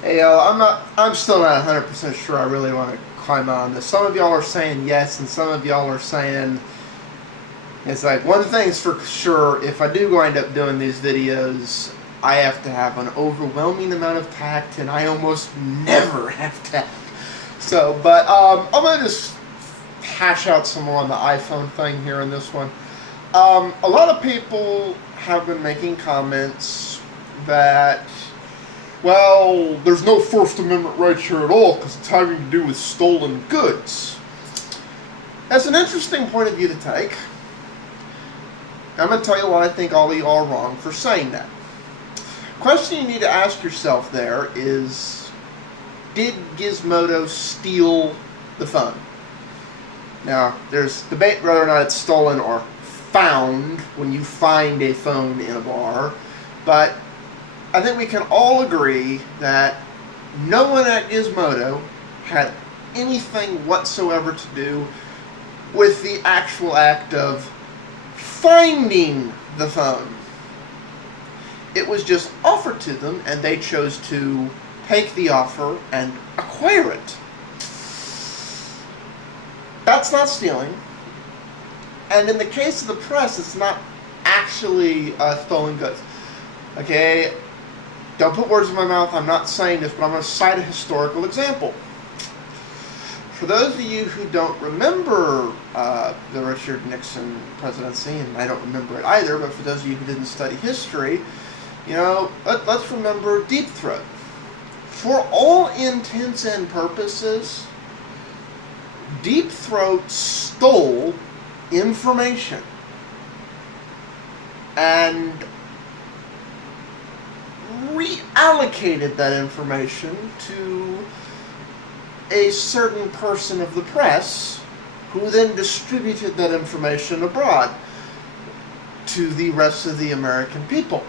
Hey, I'm still not 100% sure I really want to climb on this. Some of y'all are saying yes, and some of y'all are saying, it's like, one thing's for sure, if I do wind up doing these videos, I have to have an overwhelming amount of tact, and I almost never have tact. So, but I'm going to just hash out some more on the iPhone thing here in this one. A lot of people have been making comments that, well, there's no First Amendment right here at all because it's having to do with stolen goods. That's an interesting point of view to take. I'm going to tell you why I think all of you are wrong for saying that. Question you need to ask yourself there is, did Gizmodo steal the phone? Now, there's debate whether or not it's stolen or found when you find a phone in a bar, but I think we can all agree that no one at Gizmodo had anything whatsoever to do with the actual act of finding the phone. It was just offered to them, and they chose to take the offer and acquire it. That's not stealing. And in the case of the press, it's not actually stolen goods. Okay, don't put words in my mouth. I'm not saying this, but I'm going to cite a historical example. For those of you who don't remember the Richard Nixon presidency, and I don't remember it either, but for those of you who didn't study history, you know, let's remember Deep Throat. For all intents and purposes, Deep Throat stole information and reallocated that information to a certain person of the press who then distributed that information abroad to the rest of the American people.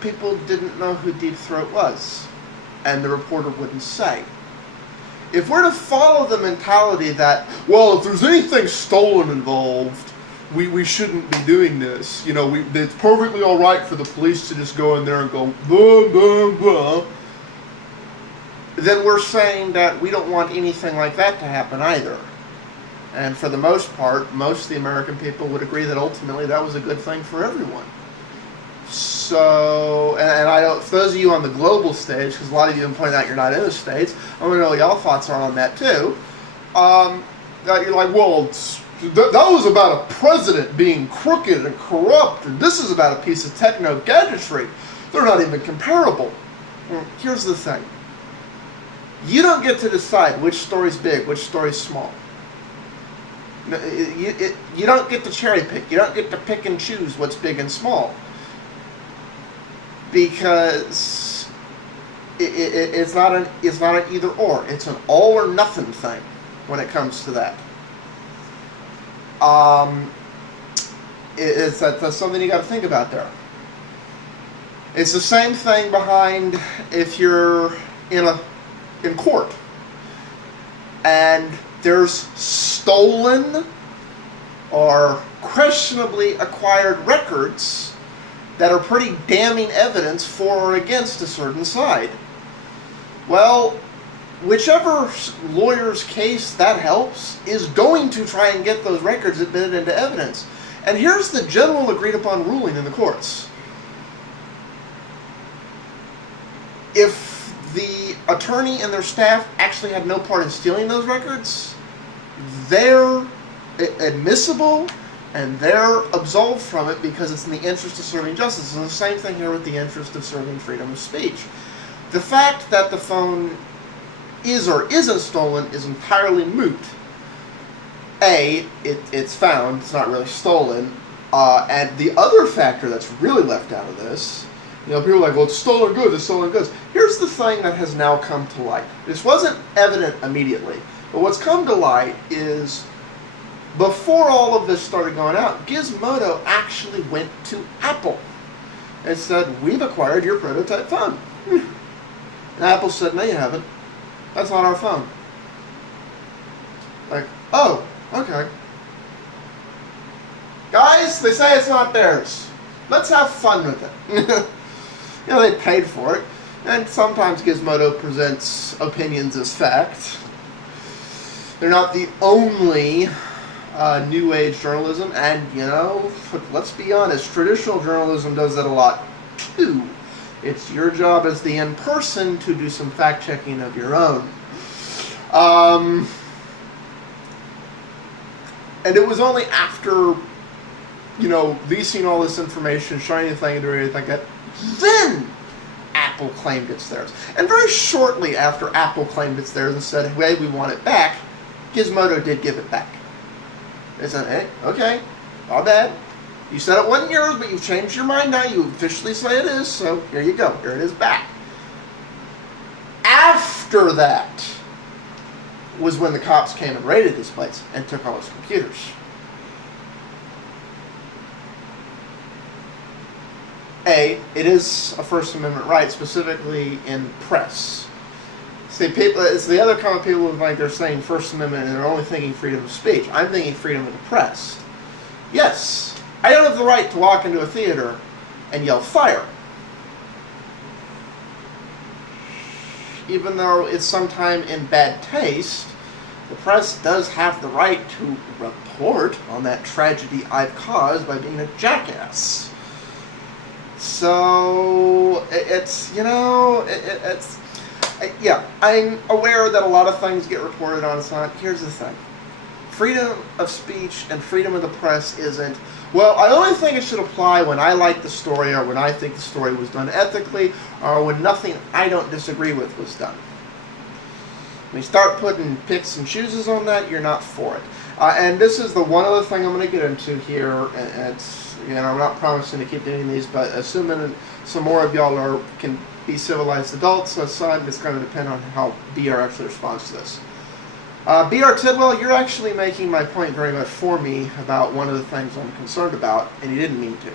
People didn't know who Deep Throat was, and the reporter wouldn't say. If we're to follow the mentality that, well, if there's anything stolen involved, we shouldn't be doing this. You know, it's perfectly all right for the police to just go in there and go, blah, blah, blah. Then we're saying that we don't want anything like that to happen either. And for the most part, most of the American people would agree that ultimately that was a good thing for everyone. So, and I don't, for those of you on the global stage, because a lot of you have pointed out you're not in the States, I want to know what y'all thoughts are on that too. That you're like, well, that was about a president being crooked and corrupt, and this is about a piece of techno gadgetry. They're not even comparable. Well, here's the thing. You don't get to decide which story's big, which story's small. You don't get to cherry pick. You don't get to pick and choose what's big and small. Because it's not an either or. It's an all or nothing thing when it comes to that. That's something you got to think about there. It's the same thing behind if you're in court and there's stolen or questionably acquired records that are pretty damning evidence for or against a certain side. Well, whichever lawyer's case that helps is going to try and get those records admitted into evidence. And here's the general agreed upon ruling in the courts. If the attorney and their staff actually had no part in stealing those records, they're admissible and they're absolved from it because it's in the interest of serving justice. And the same thing here with the interest of serving freedom of speech. The fact that the phone is or isn't stolen is entirely moot. It's found, it's not really stolen. And the other factor that's really left out of this, you know, people are like, well, it's stolen goods, it's stolen goods. Here's the thing that has now come to light. This wasn't evident immediately, but what's come to light is before all of this started going out, Gizmodo actually went to Apple and said, we've acquired your prototype phone. And Apple said, no, you haven't. That's not our phone. Like, oh, okay. Guys, they say it's not theirs. Let's have fun with it. You know, they paid for it. And sometimes Gizmodo presents opinions as fact. They're not the only new age journalism, and, you know, let's be honest, traditional journalism does that a lot too. It's your job as the end person to do some fact checking of your own. And it was only after, you know, leasing all this information, showing the thing and doing everything like that, then Apple claimed it's theirs. And very shortly after Apple claimed it's theirs and said, hey, we want it back, Gizmodo did give it back. They said, hey, okay, all bad. You said it wasn't yours, but you've changed your mind now. You officially say it is, so here you go. Here it is back. After that was when the cops came and raided this place and took all his computers. It is a First Amendment right, specifically in press. See, people, it's the other common people who like they're saying First Amendment and they're only thinking freedom of speech. I'm thinking freedom of the press. Yes, I don't have the right to walk into a theater and yell fire. Even though it's sometime in bad taste, the press does have the right to report on that tragedy I've caused by being a jackass. So, it's, you know, yeah, I'm aware that a lot of things get reported on. So here's the thing. Freedom of speech and freedom of the press isn't, well, I only think it should apply when I like the story or when I think the story was done ethically or when nothing I don't disagree with was done. When you start putting picks and chooses on that, you're not for it. And this is the one other thing I'm going to get into here, and it's, you know, I'm not promising to keep doing these, but assuming some more of y'all can be civilized adults, aside, it's going to depend on how BR actually responds to this. BR Tidwell, you're actually making my point very much for me about one of the things I'm concerned about, and you didn't mean to.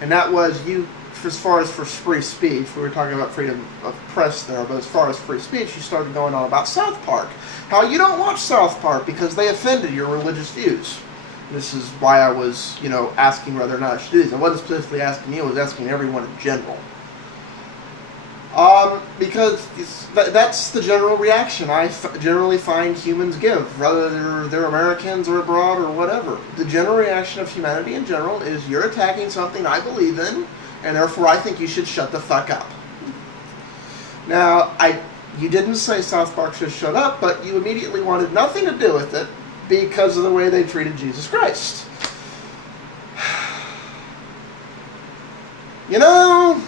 And that was you, as far as for free speech, we were talking about freedom of press there, but as far as free speech, you started going on about South Park. How you don't watch South Park because they offended your religious views. This is why I was, you know, asking whether or not I should do these. I wasn't specifically asking you, I was asking everyone in general. Because that's the general reaction I generally find humans give, whether they're Americans or abroad or whatever. The general reaction of humanity in general is you're attacking something I believe in, and therefore I think you should shut the fuck up. Now, you didn't say South Park should shut up, but you immediately wanted nothing to do with it because of the way they treated Jesus Christ. You know,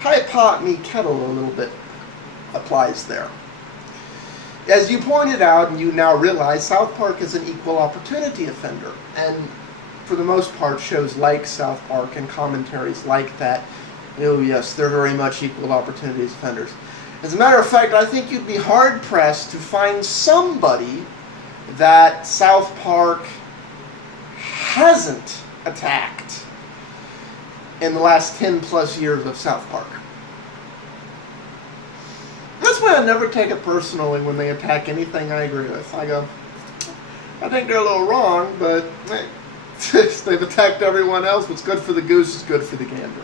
high pot me kettle a little bit applies there. As you pointed out, and you now realize, South Park is an equal opportunity offender. And for the most part, shows like South Park and commentaries like that, oh yes, they're very much equal opportunities offenders. As a matter of fact, I think you'd be hard-pressed to find somebody that South Park hasn't attacked in the last 10 plus years of South Park. That's why I never take it personally when they attack anything I agree with. I go, I think they're a little wrong, but they've attacked everyone else. What's good for the goose is good for the gander.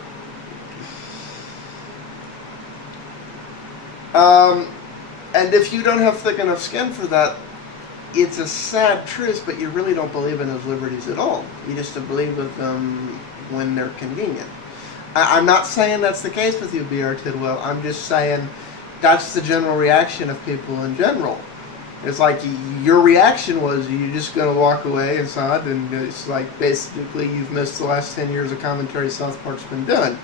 And if you don't have thick enough skin for that, it's a sad truth, but you really don't believe in those liberties at all. You just believe with them when they're convenient. I'm not saying that's the case with you, B.R. Tidwell. I'm just saying that's the general reaction of people in general. It's like your reaction was you're just going to walk away inside, and it's like basically you've missed the last 10 years of commentary South Park's been doing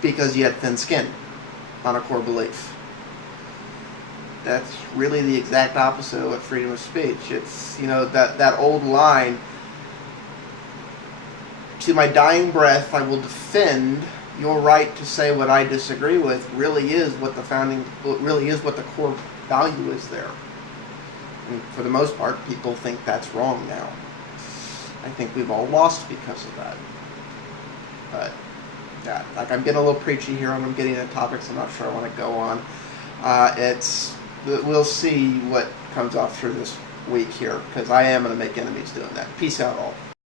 because you had thin skin on a core belief. That's really the exact opposite of what freedom of speech. It's, you know, that old line, to my dying breath I will defend your right to say what I disagree with, really is what the core value is there. And for the most part, people think that's wrong now. I think we've all lost because of that. But yeah, like I'm getting a little preachy here, I'm getting into topics I'm not sure I want to go on. We'll see what comes off through this week here, because I am going to make enemies doing that. Peace out all.